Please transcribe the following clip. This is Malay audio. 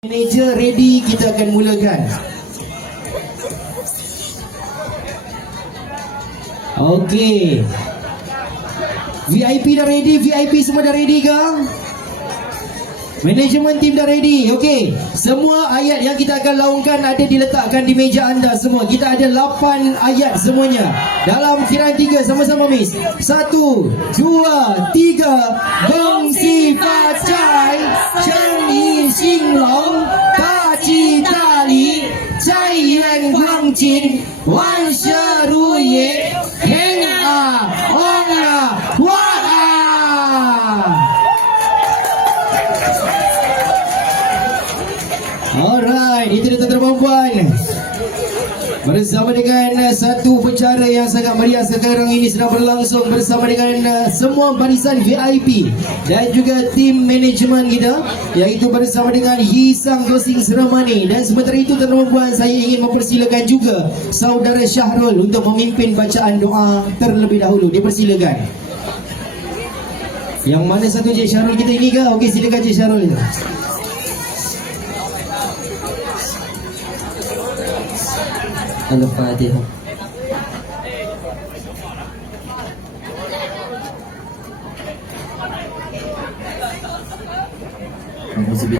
Manager ready, kita akan mulakan. Okey. VIP dah ready, VIP semua dah ready ke? Management team dah ready. Okey. Semua ayat yang kita akan laungkan ada diletakkan di meja anda semua. Kita ada 8 ayat semuanya. Dalam kiraan 3 sama-sama miss. 1, 2, 3. Gong xi fa cai, cheng yi xing long, da ji da li, zai yuan guang jin, wan she ru ye, heng a, ong a, wa a. Alright, itu dia tuan-tuan dan puan. Bersama dengan satu pencara yang sangat meriah sekarang ini sedang berlangsung bersama dengan semua barisan VIP dan juga tim manajemen kita, iaitu bersama dengan Hisang Gosing Seramani. Dan sementara itu tuan-tuan dan puan, saya ingin mempersilakan juga saudara Syahrul untuk memimpin bacaan doa terlebih dahulu. Dipersilakan. Yang mana satu Cik Syahrul kita ini ke? Okey, silakan Cik Syahrul. Al-Fatihah.